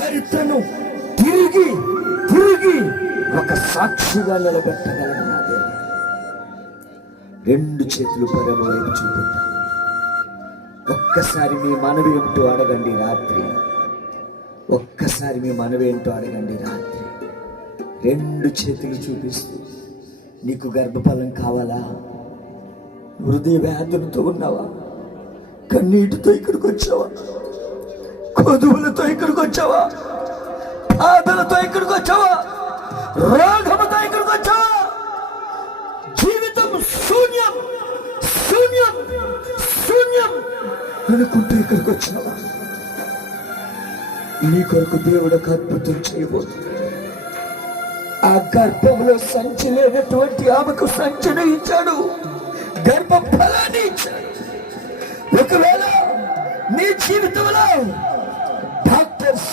చరిత్రను తిరిగి తిరిగి ఒక సాక్షిగా నిలబెట్టగలను. నా దేవుడు. రెండు చేతులు పరమ వైపు చూపిద్దాం. ఒక్కసారి మీ మనవి ఏమిటో అడగండి రాత్రి. ఒక్కసారి మీ మనవి ఏంటో అడగండి రాత్రి. రెండు చేతులు చూపిస్తూ, నీకు గర్భఫలం కావాలా? హృదయ వ్యాధులతో ఉన్నావా? కన్నీటితో ఇక్కడికి వచ్చావా? కొదువులతో ఇక్కడికి వచ్చావా? బాధలతో ఇక్కడికి వచ్చావా? రోగముతో ఇక్కడికి వచ్చావా? జీవితం శూన్యం శూన్యం శూన్యం అనుకుంటూ ఇక్కడికి వచ్చావా? నీ కొరకు దేవుడు ఒక అద్భుతం చేయబోతుంది. ఆ గర్భంలో సంచి లేనటువంటి ఆమెకు సంచిని ఇచ్చాడు, గర్భ ఫలాన్ని ఇచ్చాడు. ఒకవేళ నీ జీవితంలో డాక్టర్స్